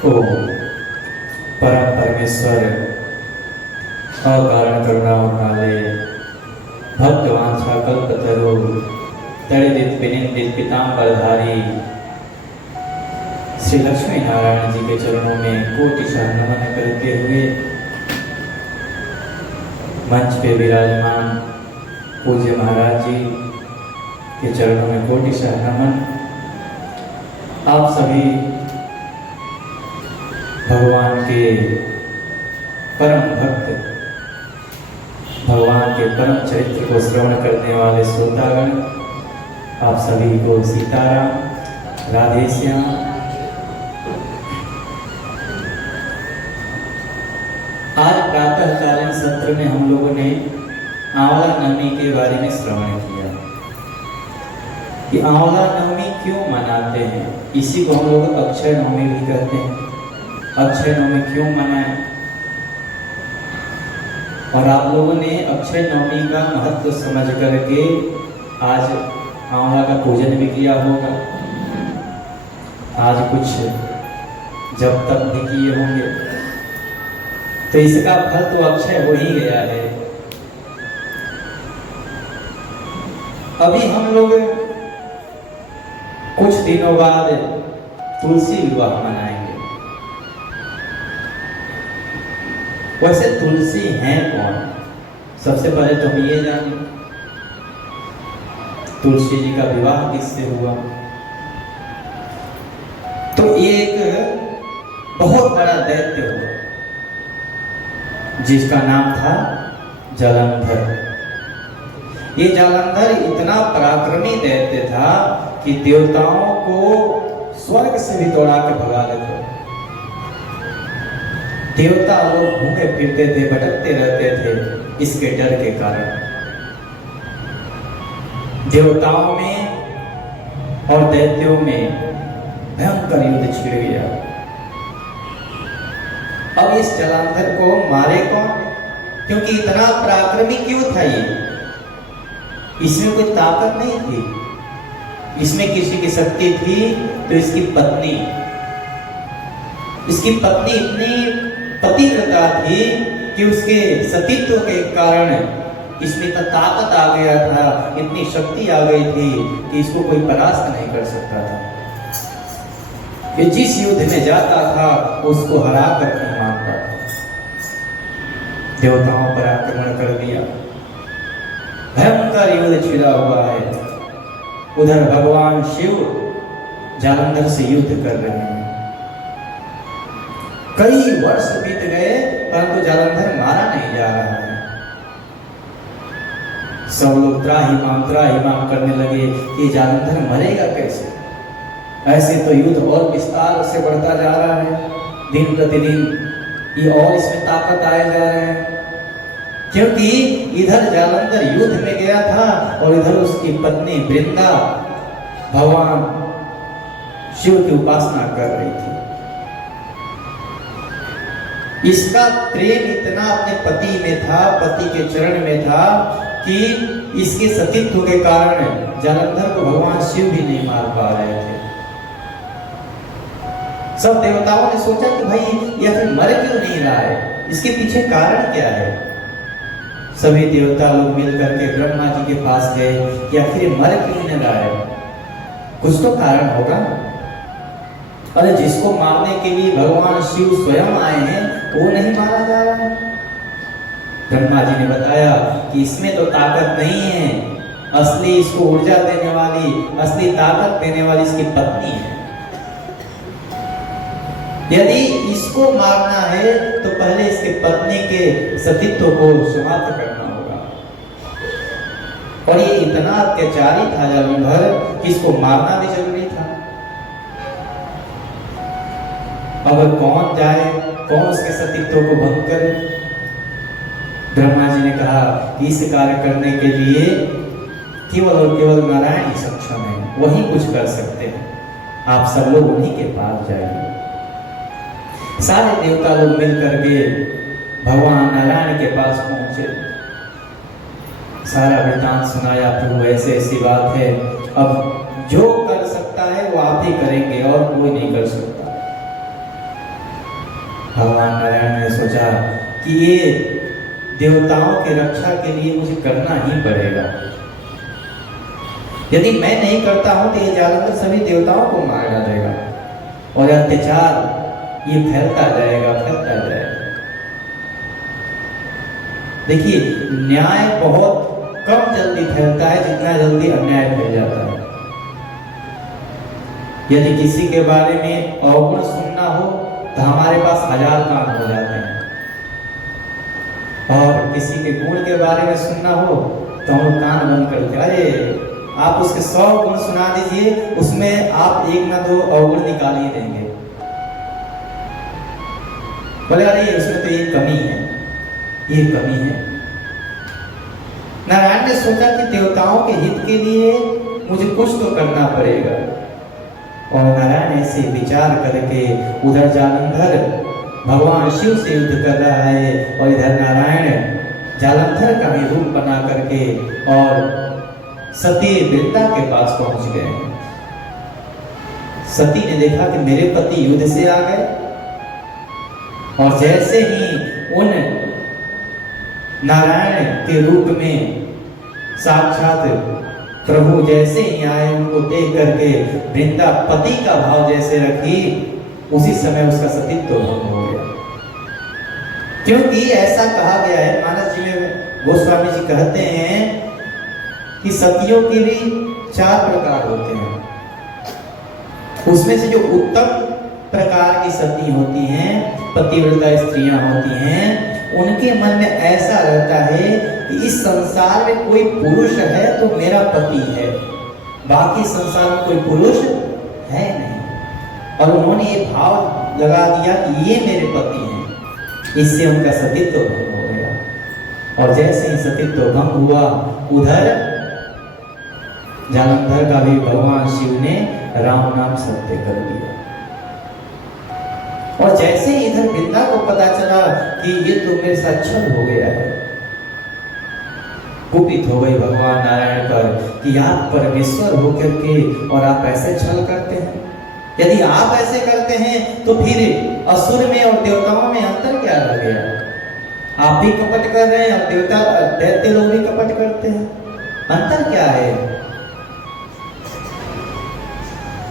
ओ परम परमेश्वर अकारण करुणा वाले भक्तवान कल्पतरु तड़ित विनिंदित पीतांबरधारी श्री लक्ष्मी नारायण जी के चरणों में कोटिशः नमन करते हुए मंच पे विराजमान पूज्य महाराज जी के चरणों में कोटिशः नमन। आप सभी भगवान के परम भक्त, भगवान के परम चरित्र को श्रवण करने वाले श्रोतागण, आप सभी को सीताराम, राधे श्याम। आज प्रातःकालीन सत्र में हम लोगों ने आंवला नवमी के बारे में श्रवण किया कि आंवला नवमी क्यों मनाते हैं। इसी को हम लोग अक्षय नवमी भी कहते हैं। अक्षय नवमी क्यों मनाएं, और आप लोगों ने अक्षय नवमी का महत्व समझ करके आज आंवला का पूजन भी किया होगा, आज कुछ जब तक भी किए होंगे, तो इसका फल तो अक्षय हो ही गया है। अभी हम लोग कुछ दिनों बाद तुलसी विवाह मनाएंगे। वैसे तुलसी हैं कौन? सबसे पहले तो हम ये जानें तुलसी जी का विवाह किससे हुआ। तो एक बहुत बड़ा दैत्य हुआ जिसका नाम था जालंधर। ये जालंधर इतना पराक्रमी दैत्य था कि देवताओं को स्वर्ग से भी दौड़ा के भगा देता। देवता लोग घूमे फिरते थे, भटकते रहते थे इसके डर के कारण। देवताओं में और दैत्यों में भयंकर युद्ध छिड़ गया। अब इस जालंधर को मारे कौन? क्योंकि इतना पराक्रमी क्यों था ये? इसमें कोई ताकत नहीं थी, इसमें किसी की शक्ति थी तो इसकी पत्नी इतनी पतिव्रता थी कि उसके सतीत्व के कारण इसमें इतना ताकत आ गया था, इतनी शक्ति आ गई थी कि इसको कोई परास्त नहीं कर सकता था। कि जिस युद्ध में जाता था उसको हरा कर नहीं मानता था। देवताओं पर आक्रमण कर दिया, भयंकर युद्ध छिड़ा हुआ है। उधर भगवान शिव जालंधर से युद्ध कर रहे हैं। कई वर्ष बीत गए परंतु जालंधर मारा नहीं जा रहा है। सब लोग त्राहिमाम करने लगे कि जालंधर मरेगा कैसे। ऐसे तो युद्ध और विस्तार से बढ़ता जा रहा है, दिन प्रतिदिन ये और इसमें ताकत आए जा रहे हैं। क्योंकि इधर जालंधर युद्ध में गया था और इधर उसकी पत्नी वृंदा भगवान शिव की उपासना कर रही थी। इसका प्रेम इतना अपने पति में था, पति के चरण में था कि इसके सतीत्व के कारण जालंधर को भगवान शिव भी नहीं मार पा रहे थे। सब देवताओं ने सोचा कि भाई यह फिर मर क्यों नहीं रहा है, इसके पीछे कारण क्या है। सभी देवता लोग मिलकर के ब्रह्मा जी के पास गए कि आखिर मर क्यों नहीं रहा है, कुछ तो कारण होगा। अरे जिसको मारने के लिए भगवान शिव स्वयं आए हैं वो नहीं मारा जा रहा है। ब्रह्मा जी ने बताया कि इसमें तो ताकत नहीं है, असली इसको ऊर्जा देने वाली, असली ताकत देने वाली इसकी पत्नी है। यदि इसको मारना है तो पहले इसके पत्नी के सतीत्व को समाप्त करना होगा। और ये इतना अत्याचारी था जालंधर कि इसको मारना भी जरूरी था। अब कौन जाए, कौन उसके सतीत्व को भंग करे। ब्रह्मा जी ने कहा कि इस कार्य करने के लिए केवल और केवल नारायण ही सक्षम है, वही कुछ कर सकते हैं। आप सब लोग उन्हीं के पास जाइए। सारे देवता लोग मिलकर के भगवान नारायण के पास पहुंचे, सारा वृतांत सुनाया। प्रभु ऐसे ऐसी बात है, अब जो कर सकता है वो आप ही करेंगे और कोई नहीं कर सकता। भगवान नारायण ने सोचा कि ये देवताओं की रक्षा के लिए मुझे करना ही पड़ेगा। यदि मैं नहीं करता हूं तो ये जालंधर सभी देवताओं को मार डालेगा और अत्याचार ये फैलता जाएगा। देखिए, न्याय बहुत कम जल्दी फैलता है जितना जल्दी अन्याय फैल जाता है। यदि किसी के बारे में अवगुण सुनना हो तो हमारे पास 1000 कान हो जाते हैं, और किसी के गुण के बारे में सुनना हो तो हम लोग कान बंद करते, अरे आप उसके 100 गुण सुना दीजिए, उसमें आप 1 ना 2 अवगुण निकाल ही देंगे। बोले अरे उसमें तो ये कमी है, ये कमी है। नारायण ने सोचा कि देवताओं के हित के लिए मुझे कुछ तो करना पड़ेगा, और नारायण ऐसे विचार करके उधर जालंधर भगवान शिव से युद्ध कर रहा है, और इधर नारायण जालंधर का भी रूप बना करके और सती वृंदा के पास पहुंच गए। सती ने देखा कि मेरे पति युद्ध से आ गए, और जैसे ही उन नारायण के रूप में साक्षात प्रभु जैसे ही आए, उनको देख करके वृंदा पति का भाव जैसे रखी, उसी समय उसका सतीत्व भंग हो गया। क्योंकि ऐसा कहा गया है, मानस जी में गोस्वामी जी कहते हैं कि सतियों के भी 4 प्रकार होते हैं। उसमें से जो उत्तम प्रकार की सती होती हैं, पतिव्रता स्त्रियां होती हैं, उनके मन में ऐसा रहता है कि इस संसार में कोई पुरुष है तो मेरा पति है, बाकी संसार में कोई पुरुष है नहीं। और उन्होंने ये भाव लगा दिया कि ये मेरे पति हैं, इससे उनका सतीत्व भंग हो गया। और जैसे ही सतीत्व भंग हुआ, उधर जालंधर का भी भगवान शिव ने राम नाम सत्य कर दिया। और जैसे इधर वृंदा को पता चला कि ये तो मेरे साथ छल हो गया है, कुपित हो गई भगवान नारायण पर कि आप परमेश्वर होकर के और आप ऐसे छल करते हैं। यदि आप ऐसे करते हैं तो फिर असुर में और देवताओं में अंतर क्या रह गया? आप भी कपट कर रहे हैं और देवता दैत्य लोग भी कपट करते हैं, अंतर क्या है?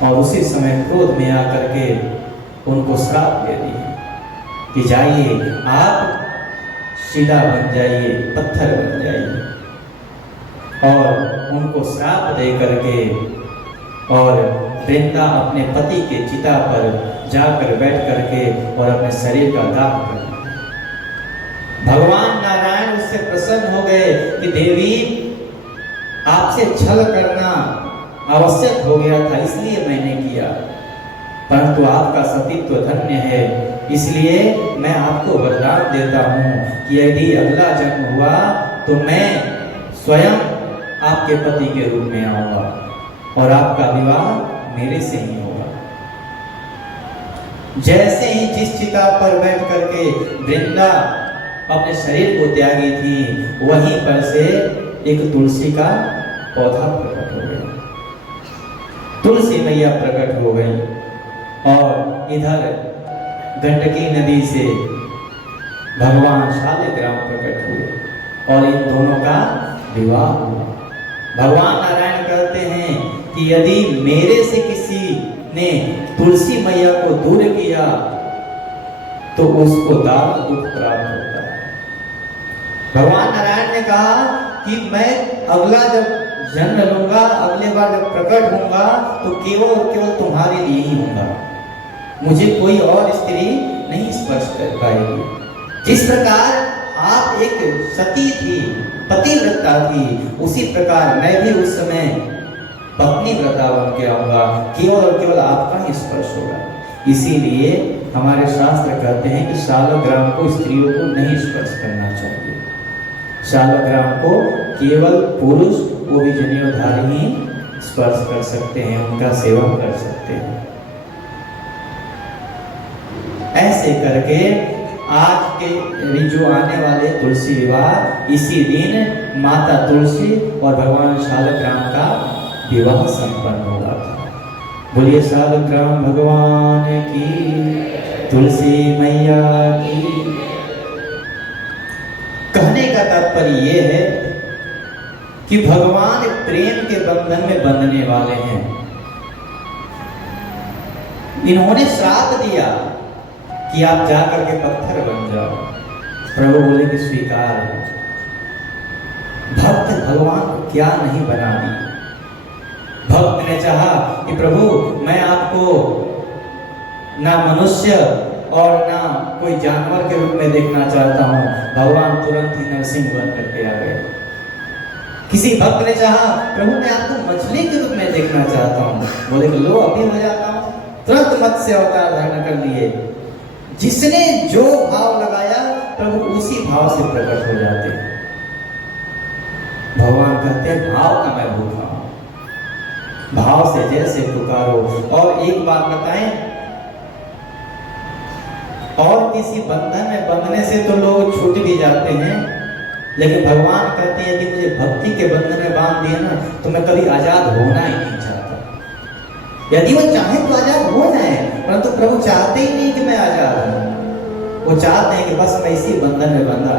और उसी समय क्रोध में आकर के उनको श्राप दे दिए कि जाइए आप सीधा बन जाइए, पत्थर बन जाइए। और उनको श्राप दे करके और वृंदा अपने पति के चिता पर जाकर बैठ करके और अपने शरीर का दाह कर दिया। भगवान नारायण उससे प्रसन्न हो गए कि देवी आपसे छल करना आवश्यक हो गया था, इसलिए मैंने किया, परंतु आपका सतीत्व धन्य है, इसलिए मैं आपको वरदान देता हूं कि यदि अगला जन्म हुआ तो मैं स्वयं आपके पति के रूप में आऊंगा और आपका विवाह मेरे से ही होगा। जैसे ही जिस चिता पर बैठ करके वृंदा अपने शरीर को त्यागी थी, वहीं पर से एक तुलसी का पौधा प्रकट हो गया, तुलसी मैया प्रकट हो गई। और इधर गंडकी नदी से भगवान शालिग्राम प्रकट हुए और इन दोनों का विवाह हुआ। भगवान नारायण कहते हैं कि यदि मेरे से किसी ने तुलसी मैया को दूर किया तो उसको दारुण दुख प्राप्त होता है। भगवान नारायण ने कहा कि मैं अगला जब जन्म लूंगा, अगले बार जब प्रकट होऊंगा तो केवल और केवल तुम्हारे लिए ही होगा, मुझे कोई और स्त्री नहीं स्पर्श कर पाएगी। जिस प्रकार आप एक सती थी, पतिव्रता थी, उसी प्रकार मैं भी उस समय पत्नी व्रता बन के आऊंगा, केवल और केवल आपका ही स्पर्श होगा। इसीलिए हमारे शास्त्र कहते हैं कि शालग्राम को स्त्रियों को नहीं स्पर्श करना चाहिए। शालग्राम को केवल पुरुष, वो भी जनेऊधारी ही स्पर्श कर सकते हैं, उनका सेवन कर सकते हैं। ऐसे करके आज के जो आने वाले तुलसी विवाह, इसी दिन माता तुलसी और भगवान शालग्राम का विवाह संपन्न हुआ था। बोलिए शालग्राम भगवान की। तुलसी मैया की। कहने का तात्पर्य ये है कि भगवान प्रेम के बंधन में बंधने वाले हैं। इन्होंने श्राप दिया कि आप जाकर के पत्थर बन जाओ, प्रभु बोले कि स्वीकार है। भक्त भगवान को क्या नहीं बना दी। भक्त ने चाहा कि प्रभु मैं आपको ना मनुष्य और ना कोई जानवर के रूप में देखना चाहता हूं, भगवान तुरंत ही नरसिंह बन करके आ गए। किसी भक्त ने चाहा प्रभु मैं आपको मछली के रूप में देखना चाहता हूं, बोले लो अभी हो जाता हूं, तुरंत मत्स्य अवतार धारण कर लिए। जिसने जो भाव लगाया प्रभु उसी भाव से प्रकट हो जाते हैं। भगवान कहते हैं भाव का मैं भूखा हूं, भाव से जैसे पुकारो। और एक बात बताएं, और किसी बंधन में बंधने से तो लोग छूट भी जाते हैं, लेकिन भगवान कहते हैं कि मुझे भक्ति के बंधन में बांध दिया ना तो मैं कभी आजाद होना ही नहीं चाहता। यदि वो चाहे तो आजाद हो जाए, परंतु प्रभु चाहते ही नहीं कि मैं आजाद हूं। वो चाहते हैं कि बस मैं इसी बंधन में बंधा।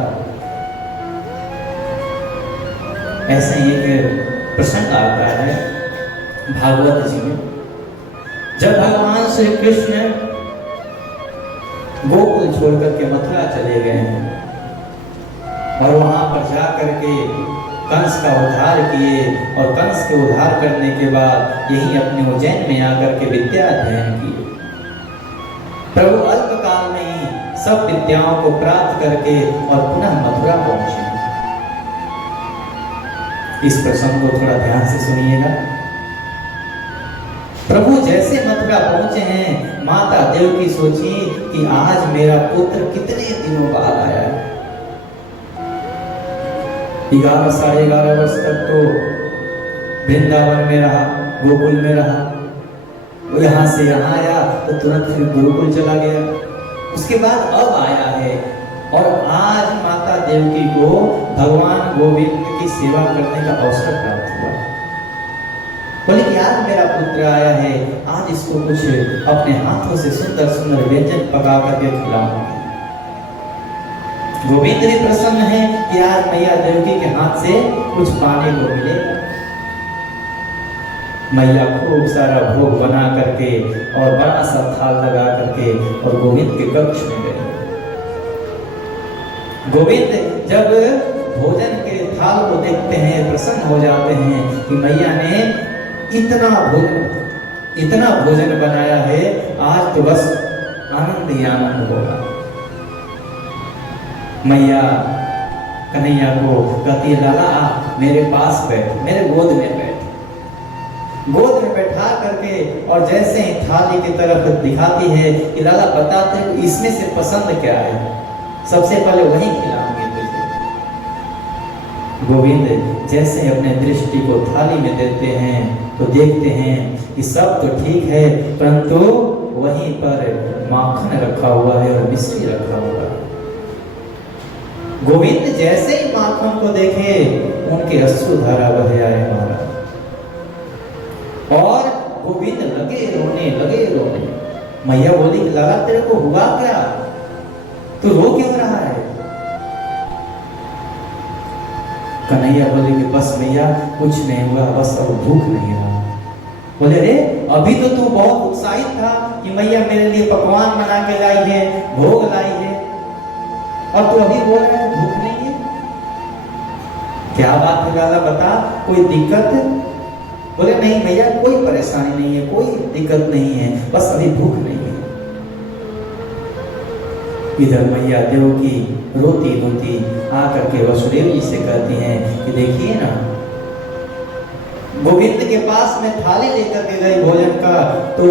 ऐसे ही एक प्रसंग आता है भागवत जी में, जब भगवान श्री कृष्ण गोकुल छोड़कर के मथुरा चले गए हैं और वहां पर जाकर के कंस का उद्धार किए, और कंस के उद्धार करने के बाद यही अपने उज्जैन में आकर के विद्या अध्ययन किए। प्रभु अल्प काल में ही सब विद्याओं को प्राप्त करके और पुनः मथुरा पहुंचे। इस प्रसंग को थोड़ा ध्यान से सुनिएगा। प्रभु जैसे मथुरा पहुंचे हैं, माता देवकी सोची कि आज मेरा पुत्र कितने दिनों बाद आया है। 11 साढ़े 11 वर्ष तक तो वृंदावन में रहा, गोकुल में रहा। वो यहाँ से यहाँ आया तो तुरंत फिर गोकुल चला गया। उसके बाद अब आया है और आज माता देवकी को भगवान गोविंद की सेवा करने का अवसर प्राप्त हुआ। बोले कि आज मेरा पुत्र आया है, आज इसको कुछ अपने हाथों से सुंदर सुंदर व्यंजन पका करके खिलाऊंगी। गोविंद भी प्रसन्न है कि आज मैया देवकी के हाथ से कुछ पाने को मिलेगा। मैया खूब सारा भोग बना करके और बड़ा सा थाल लगा करके और गोविंद के कक्ष में गए। गोविंद जब भोजन के थाल को देखते हैं प्रसन्न हो जाते हैं कि मैया ने इतना भोजन बनाया है, आज तो बस आनंद ही आनंद होगा। मैया कन्हैया को कहती है लाला मेरे पास बैठ, मेरे गोद में बैठ। गोद में बैठा करके और जैसे ही थाली की तरफ दिखाती है कि लाला बताते हैं इसमें से पसंद क्या है, सबसे पहले वही खिलाऊंगी तुझे। गोविंद जैसे अपने दृष्टि को थाली में देते हैं तो देखते हैं कि सब तो ठीक है, परंतु वहीं पर माखन रखा हुआ है और मिश्री रखा हुआ है। गोविंद जैसे ही माखन को देखे उनके अश्रुधारा बह आए महाराज, और गोविंद लगे रोने। मैया बोली कि लाला तेरे को हुआ क्या, तू रो क्यों रहा है? कन्हैया बोले कि बस मैया कुछ नहीं हुआ, बस अब भूख नहीं रहा। बोले अरे अभी तो तू बहुत उत्साहित था कि मैया मेरे लिए पकवान बना के लाई है, भोग लाई है, और तू अभी बोल रहा है भूख नहीं है। क्या बात है लाला बता, कोई दिक्कत है? बोले नहीं मैया कोई परेशानी नहीं है, कोई दिक्कत नहीं है, बस अभी भूख नहीं है। इधर मैया देवकी रोती रोती आकर के वसुदेव जी से कहती हैं कि देखिए ना, गोविंद के पास में थाली लेकर के गई भोजन का, तो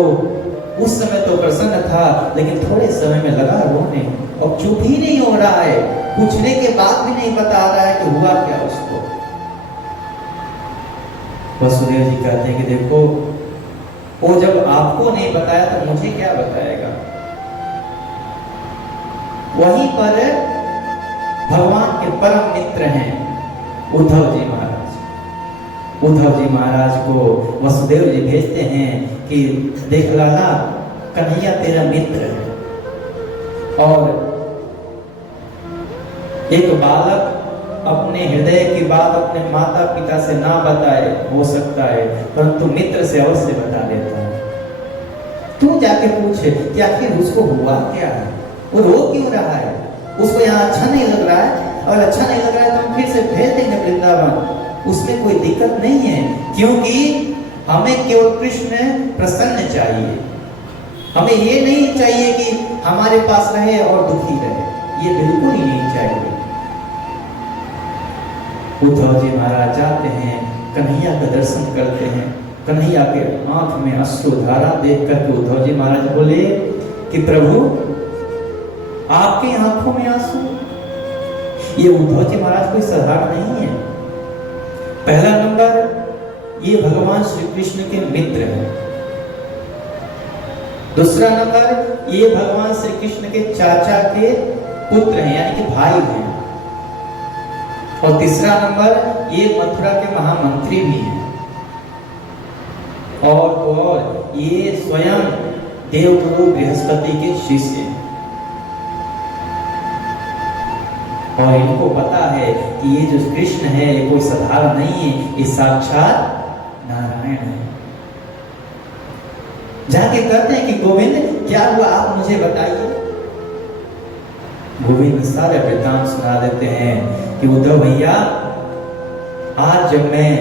उस समय तो प्रसन्न था, लेकिन थोड़े समय में लगा रोने और चुप ही नहीं हो रहा है, पूछने के बाद भी नहीं बता रहा है कि हुआ क्या उसको। वसुदेव जी कहते हैं कि देखो वो जब आपको नहीं बताया तो मुझे क्या बताएगा। वहीं पर भगवान के परम मित्र हैं उद्धव जी महाराज। उद्धव जी महाराज को वसुदेव जी भेजते हैं कि देख लाला कन्हैया तेरा मित्र है, और एक बालक अपने हृदय की बात अपने माता पिता से ना बताए हो सकता है, परंतु मित्र से अवश्य बता देता है। तू जाके पूछे कि आखिर उसको हुआ क्या है, वो रो क्यों रहा है, उसको यहाँ अच्छा नहीं लग रहा है। अगर अच्छा नहीं लग रहा है तो हम फिर से भेज देंगे वृंदावन, उसमें कोई दिक्कत नहीं है, क्योंकि हमें केवल कृष्ण प्रसन्न चाहिए। हमें ये नहीं चाहिए कि हमारे पास रहे और दुखी रहे, ये बिल्कुल ही नहीं चाहिए। उद्धव जी महाराज जाते हैं, कन्हैया का दर्शन करते हैं, कन्हैया के आंख में अश्रुधारा देख करके उद्धव जी महाराज बोले कि प्रभु आपकी आंखों में आंसू। ये उद्धव जी महाराज कोई साधारण नहीं है। पहला नंबर, ये भगवान श्री कृष्ण के मित्र हैं। दूसरा नंबर, ये भगवान श्री कृष्ण के चाचा के पुत्र हैं, यानी कि भाई हैं। और तीसरा नंबर, ये मथुरा के महामंत्री भी हैं। और ये स्वयं देवगुरु बृहस्पति के शिष्य हैं। और इनको पता है कि ये जो कृष्ण है ये कोई साधारण नहीं है, ये साक्षात नारायण है। जाके कहते हैं कि गोविंद क्या हुआ, आप मुझे बताइए। गोविंद सारे वृत्तांत सुना देते हैं कि उद्धव भैया, आज जब मैं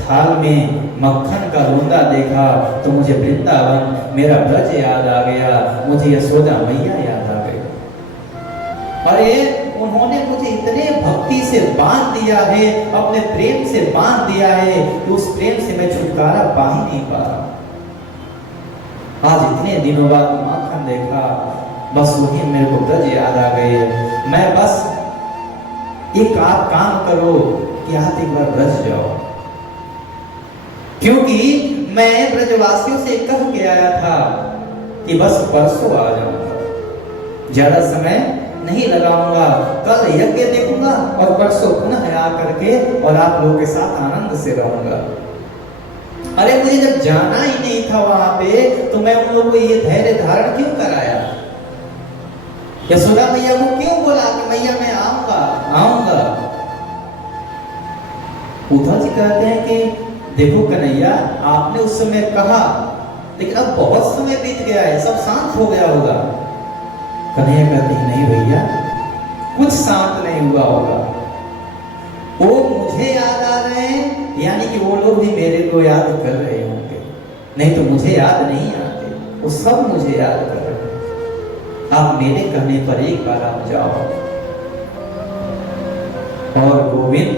थाल में मक्खन का बूंदा देखा तो मुझे वृंदावन, मेरा ब्रज याद आ गया, मुझे यशोदा मैया याद आ गई। अरे उन्होंने मुझे इतने भक्ति से बांध दिया है, अपने प्रेम से बांध दिया है कि उस प्रेम से मैं छुटकारा पा ही नहीं पा रहा। आज इतने दिनों बाद माखन देखा, बस वही मेरे को ब्रज याद आ गए। मैं बस एक आप काम करो कि आप एक बार ब्रज जाओ, क्योंकि मैं ब्रजवासियों से कह के आया था कि बस परसों आ जाऊंगा, ज्यादा समय नहीं लगाऊंगा, कल यज्ञ देखूंगा और परसों पुनः आ करके और आप लोगों के साथ आनंद से रहूंगा। अरे मुझे जब जाना ही नहीं था वहां पे, तो मैं उन लोगों को ये धैर्य धारण क्यों कराया? यशोदा मैया को क्यों बोला कि मैया मैं आऊंगा आऊंगा? उद्धव जी कहते हैं कि देखो कन्हैया, आपने उस समय कहा, लेकिन अब बहुत समय बीत गया है, सब शांत हो गया होगा। कन्हैया कहते हैं नहीं भैया, कुछ शांत नहीं हुआ होगा। वो मुझे याद आ रहे हैं, यानी कि वो लोग भी मेरे को याद कर रहे होंगे, नहीं तो मुझे याद नहीं आते, वो सब मुझे याद कर रहे हैं। आप मेरे कहने पर एक बार आप जाओ। और गोविंद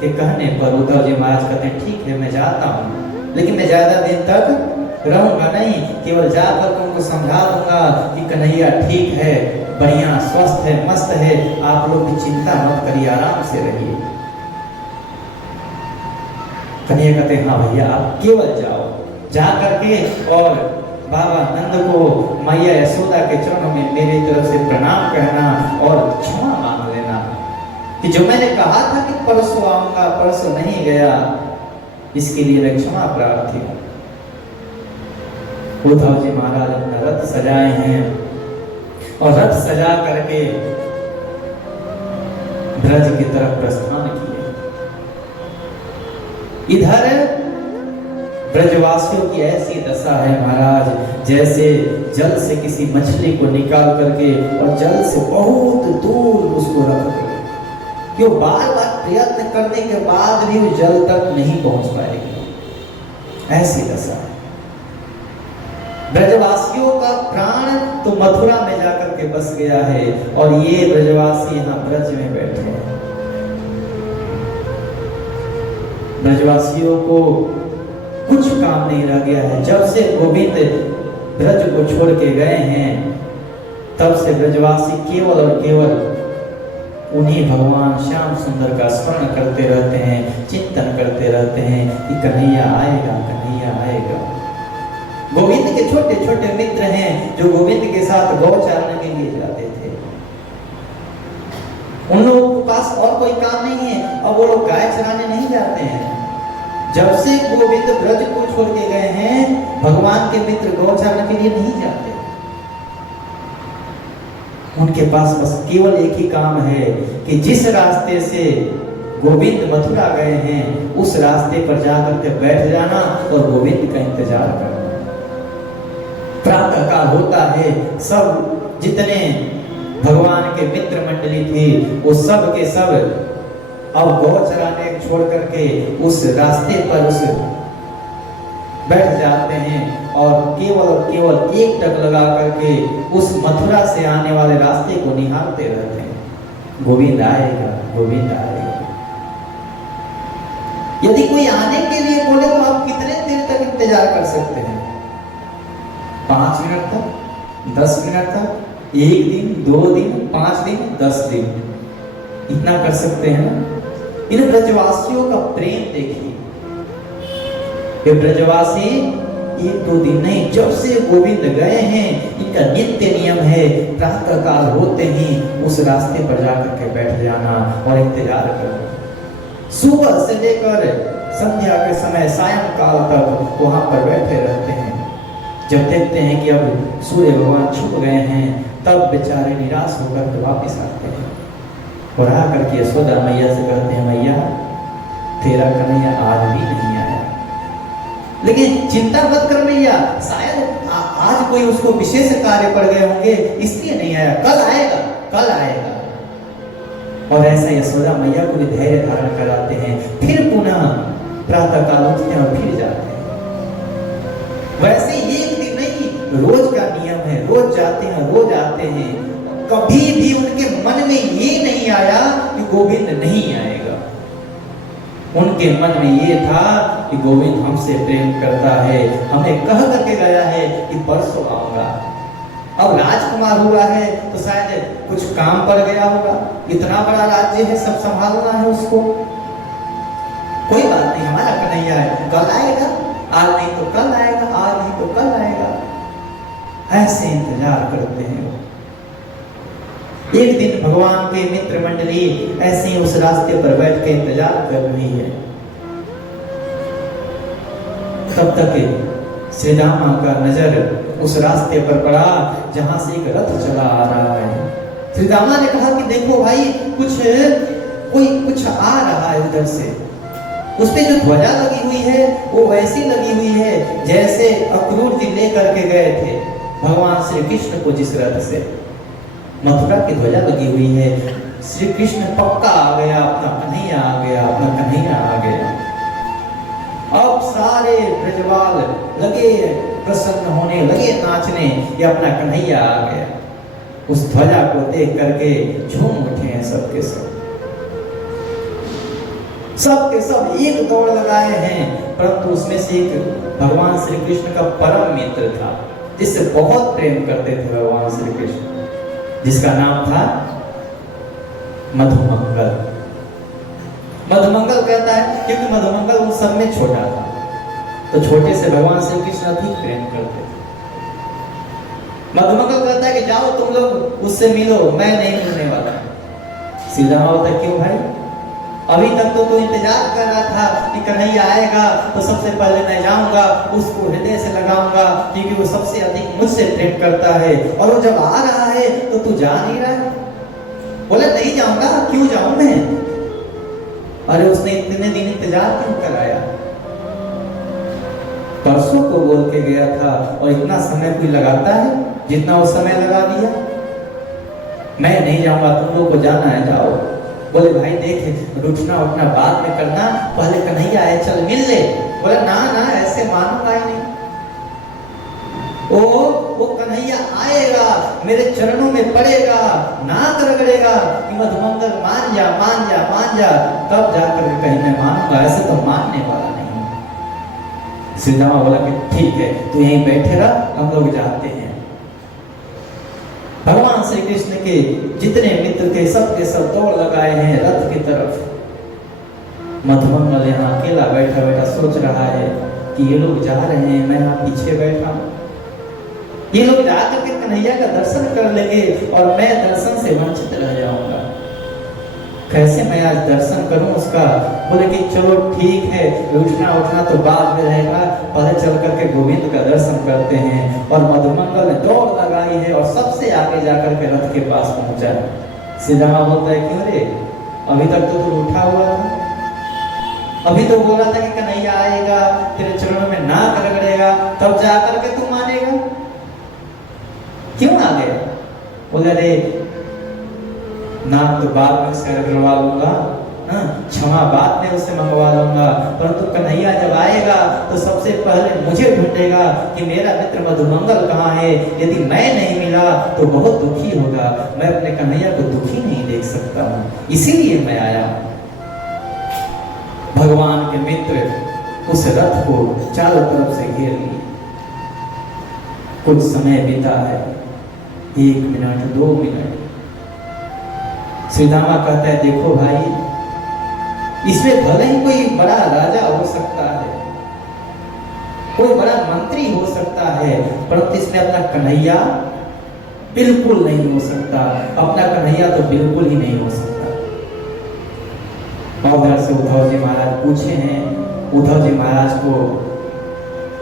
के कहने पर उद्धव जी महाराज कहते हैं ठीक है मैं जाता हूँ, लेकिन मैं ज्यादा दिन तक रहूंगा नहीं, केवल जाकर उनको समझा दूंगा कि कन्हैया ठीक है, बढ़िया स्वस्थ है, मस्त है, आप लोग भी चिंता मत करिए, आराम से रहिए। कन्हैया कहते हैं हाँ भैया आप केवल जाओ, जा करके और बाबा नंद को मैया यशोदा के चरणों में मेरी तरफ से प्रणाम कहना और क्षमा मांग लेना कि जो मैंने कहा था कि परसों आऊंगा, परसों नहीं गया, इसके लिए मैं क्षमा प्रार्थी हूँ। उद्धव जी महाराज अपना रथ सजाए हैं और रथ सजा करके ब्रज की तरफ प्रस्थान किए। इधर ब्रजवासियों की ऐसी दशा है महाराज, जैसे जल से किसी मछली को निकाल करके और जल से बहुत दूर उसको रख दे, कि वो बार बार प्रयत्न करने के बाद भी वो जल तक नहीं पहुंच पाएगी, ऐसी दशा है। ब्रजवासियों का प्राण तो मथुरा में जाकर के बस गया है और ये ब्रजवासी यहाँ ब्रज में बैठे हैं। ब्रजवासियों को कुछ काम नहीं रह गया है। जब से गोविंद ब्रज को छोड़ के गए हैं, तब से ब्रजवासी केवल और केवल उन्हीं भगवान श्याम सुंदर का स्मरण करते रहते हैं, चिंतन करते रहते हैं कि कन्हैया आएगा, कन्हैया आएगा। गोविंद के छोटे छोटे मित्र हैं जो गोविंद के साथ गौ चारने के लिए जाते थे, उन लोगों के पास और कोई काम नहीं है, अब वो लोग गाय चराने नहीं जाते हैं। जब से गोविंद ब्रज को छोड़ के गए हैं, भगवान के मित्र गौ चारने के लिए नहीं जाते। उनके पास बस केवल एक ही काम है कि जिस रास्ते से गोविंद मथुरा गए हैं उस रास्ते पर जाकर के बैठ जाना और गोविंद का इंतजार करना। प्रातः काल होता है, सब जितने भगवान के मित्र मंडली थे वो सब के सब अब गौ चराने छोड़ करके उस रास्ते पर उस बैठ जाते हैं और केवल एक टक लगा करके उस मथुरा से आने वाले रास्ते को निहारते रहते हैं। गोविंद आएगा, गोविंद आएगा। यदि कोई आने के लिए बोले तो आप कितने देर तक इंतजार कर सकते हैं? 5 मिनट तक, 10 मिनट तक, 1 दिन, 2 दिन, 5 दिन, 10 दिन, इतना कर सकते हैं ना? इन ब्रजवासियों का प्रेम देखिए। ये ब्रजवासी 1-2 दिन नहीं, जब से गोविंद गए हैं इनका नित्य नियम है प्रातः काल होते ही उस रास्ते पर जाकर के बैठ जाना और इंतजार करना। सुबह से लेकर संध्या के समय सायंकाल तक वहां पर बैठे रहते हैं। जब देखते हैं कि अब सूर्य भगवान छुप गए हैं तब बेचारे निराश होकर के वापस आते हैं और आकर के यशोदा मैया से कहते हैं, मैया तेरा कन्हैया आज भी नहीं आया, लेकिन चिंता मत कर मैया, शायद आज कोई उसको विशेष कार्य पड़ गए होंगे इसलिए नहीं आया, कल आएगा, कल आएगा। और ऐसा यशोदा मैया को भी धैर्य धारण कराते हैं। फिर पुनः प्रातः काल उठते हैं और फिर जाते हैं। वैसे एक दिन नहीं, रोज का नियम है, रोज जाते हैं, रोज आते हैं। कभी भी उनके मन में ये नहीं आया कि गोविंद नहीं आएगा। उनके मन में ये था कि गोविंद हमसे प्रेम करता है, हमें कह करके गया है कि परसों आऊंगा। अब राजकुमार हुआ है तो शायद कुछ काम पड़ गया होगा, इतना बड़ा राज्य है, सब संभालना है उसको। कोई बात नहीं, हमारा कन्हैया है, कल आएगा, आज नहीं तो कल आएगा, आज नहीं तो कल आएगा। ऐसे इंतजार करते हैं। एक दिन भगवान के मित्र मंडली ऐसे ही उस रास्ते पर बैठ के इंतजार कर रही है। तब तक श्री रामा का नजर उस रास्ते पर पड़ा जहां से एक रथ चला आ रहा है। श्री रामा ने कहा कि देखो भाई, कुछ आ रहा है उधर से। उस पे जो ध्वजा लगी हुई है वो वैसी लगी हुई है जैसे अक्रूर जी लेकर के गए थे भगवान श्री कृष्ण को जिस रथ से। मथुरा की ध्वजा लगी हुई है। श्री कृष्ण पक्का आ गया, अपना कन्हैया आ गया, अपना कन्हैया आ गया। अब सारे ब्रजवाल लगे प्रसन्न होने, लगे नाचने, ये अपना कन्हैया आ गया। उस ध्वजा को देख करके झूम उठे हैं सबके सब। सबके सब एक दौड़ लगाए हैं, परंतु उसमें से एक भगवान श्री कृष्ण का परम मित्र था, जिससे बहुत प्रेम करते थे भगवान श्री कृष्ण, जिसका नाम था मधुमंगल। मधुमंगल कहता है क्योंकि मधुमंगल उन सब में छोटा था, तो छोटे से भगवान श्री कृष्ण अधिक प्रेम करते थे। मधुमंगल कहता है कि जाओ तुम लोग उससे मिलो, मैं नहीं मिलने वाला। सीधा होता क्यों भाई, अभी तक तो इंतजार कर रहा था कि कन्हैया आएगा तो सबसे पहले मैं जाऊंगा, उसको हृदय से लगाऊंगा क्योंकि वो सबसे अधिक मुझसे प्रेम करता है, और वो जब आ रहा है तो तू जा नहीं रहा है। बोला नहीं जाऊंगा, क्यों जाऊं मैं? अरे उसने इतने दिन इंतजार क्यों कराया? परसों को बोल के गया था और इतना समय कोई लगाता है जितना वो समय लगा दिया। मैं नहीं जाऊंगा, तुम लोग को जाना है, जाओ। बोले भाई देख, उठना उठना बाद में करना, पहले कन्हैया आए चल मिल ले। बोला ना ना, ऐसे मानूंगा ही नहीं। वो कन्हैया आएगा, मेरे चरणों में पड़ेगा, नाक रगड़ेगा कि मधुमंगल मान जा मान जा मान जा, तब जाकर के कहीं मैं मानूंगा, ऐसे तो मानने वाला नहीं। सीतामा बोला कि ठीक है, तू यहीं बैठे रह, हम लोग जाते हैं। भगवान श्री कृष्ण के जितने मित्र थे सबके सब दौड़ लगाए हैं रथ की तरफ। मधुमंगल यहाँ अकेला बैठा बैठा सोच रहा है कि ये लोग जा रहे हैं, मैं यहाँ पीछे बैठा, ये लोग जाकर के कन्हैया का दर्शन कर लेंगे और मैं दर्शन से वंचित रह जाऊंगा। कैसे मैं आज दर्शन करूं उसका? बोले कि चलो ठीक है, उठना उठना तो बाद में रहेगा, पहले चल करके गोविंद का दर्शन करते हैं। और मधुमंगल ने दौड़ लगाई गाड़ी है और सबसे आगे जाकर के रथ के पास पहुंचा। श्री रामा बोलता है क्यों रे, अभी तक तो तू उठा हुआ था, अभी तो बोला था कि कन्हैया आएगा, तेरे चरणों में नाक रगड़ेगा, तब जाकर के तू मानेगा, क्यों आ गया? बोला रे नाक तो बाद में उसका रगड़वा लूंगा, क्षमा बाद में उससे मंगवा लूंगा, परंतु कन्हैया जब आएगा तो सबसे पहले मुझे ढूंढेगा कि मेरा मित्र मधुमंगल कहाँ है। यदि मैं नहीं मिला तो बहुत दुखी होगा, मैं अपने कन्हैया को दुखी नहीं देख सकता हूँ, इसीलिए मैं आया। भगवान के मित्र उस रथ को चारों तरफ से घेर लिए। कुछ समय बीता है, 1 मिनट 2 मिनट। श्री रामा कहता है देखो भाई, इसमें भले ही कोई बड़ा राजा हो सकता है, कोई बड़ा मंत्री हो सकता है, परंतु इसमें अपना कन्हैया बिल्कुल नहीं हो सकता, अपना कन्हैया तो बिल्कुल ही नहीं हो सकता। और उधर से उद्धव जी महाराज पूछे हैं, उद्धव जी महाराज को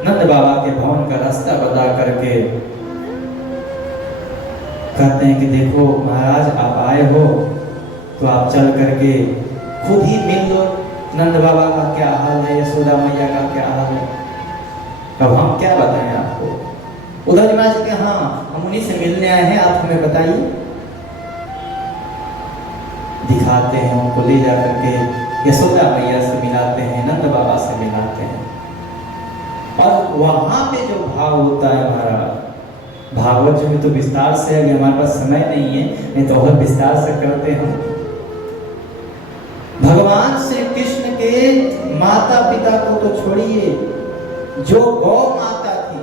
नंद बाबा के भवन का रास्ता बता करके कहते हैं कि देखो महाराज आप आए हो तो आप चल करके खुद ही मिल लो, नंद बाबा का क्या हाल है, यशोदा मैया का क्या हाल है, अब हम क्या बताएं आपको। उद्धव जी महाराज कहते हैं हाँ हम उन्हीं से मिलने आए हैं, आप हमें बताइए। दिखाते हैं, उनको ले जाकर के यशोदा मैया से मिलाते हैं, नंद बाबा से मिलाते हैं। और वहां पे जो भाव होता है महाराज, भागवत जी में तो विस्तार से, अभी हमारे पास समय नहीं है, नहीं तो और विस्तार से करते हैं। भगवान श्री कृष्ण के माता पिता को तो छोड़िए, जो गौ माता थी,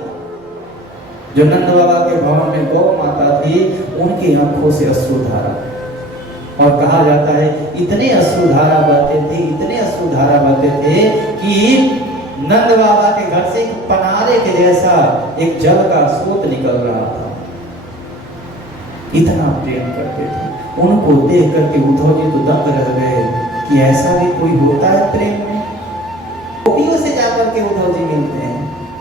जो नंद बाबा के भवन में गौ माता थी, उनकी आंखों से अश्रुधारा, और कहा जाता है इतने अश्रुधारा बहते थे, इतने अश्रुधारा बहते थे कि नंद बाबा के घर से एक पनारे के जैसा एक जल का स्रोत निकल रहा था, इतना प्रेम करते थे। उनको देख करके उद्धव जी तो दंग रह गए कि ऐसा भी कोई होता है प्रेम में। गोपियों से जाकर के उद्धव जी मिलते हैं,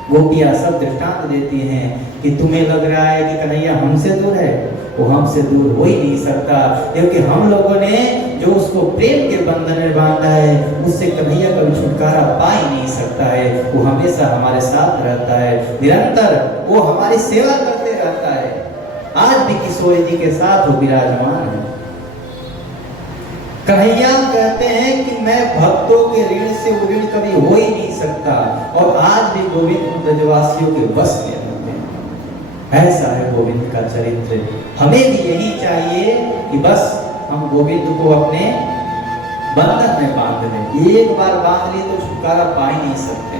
गोपियां सब दृष्टांत देती हैं कि तुम्हें लग रहा है कि कन्हैया हमसे दूर है, वो हमसे दूर हो ही नहीं सकता, क्योंकि हम लोगों ने जो उसको प्रेम के बंधन में बांधा है, उससे कन्हैया कभी छुटकारा पा ही नहीं सकता है। वो हमेशा हमारे साथ रहता है, निरंतर वो हमारी सेवा करते रहता है। आज भी किशोर जी के साथ वो विराजमान है। कन्हैया कहते हैं कि मैं भक्तों के ऋण से ऋण कभी हो ही नहीं सकता, और आज भी गोविंद ब्रजवासियों के बस में रहते हैं। ऐसा है गोविंद का चरित्र। हमें भी यही चाहिए कि बस हम गोविंद को अपने बंधन में बांध लें। एक बार बांध लिए तो छुटकारा पा ही नहीं सकते।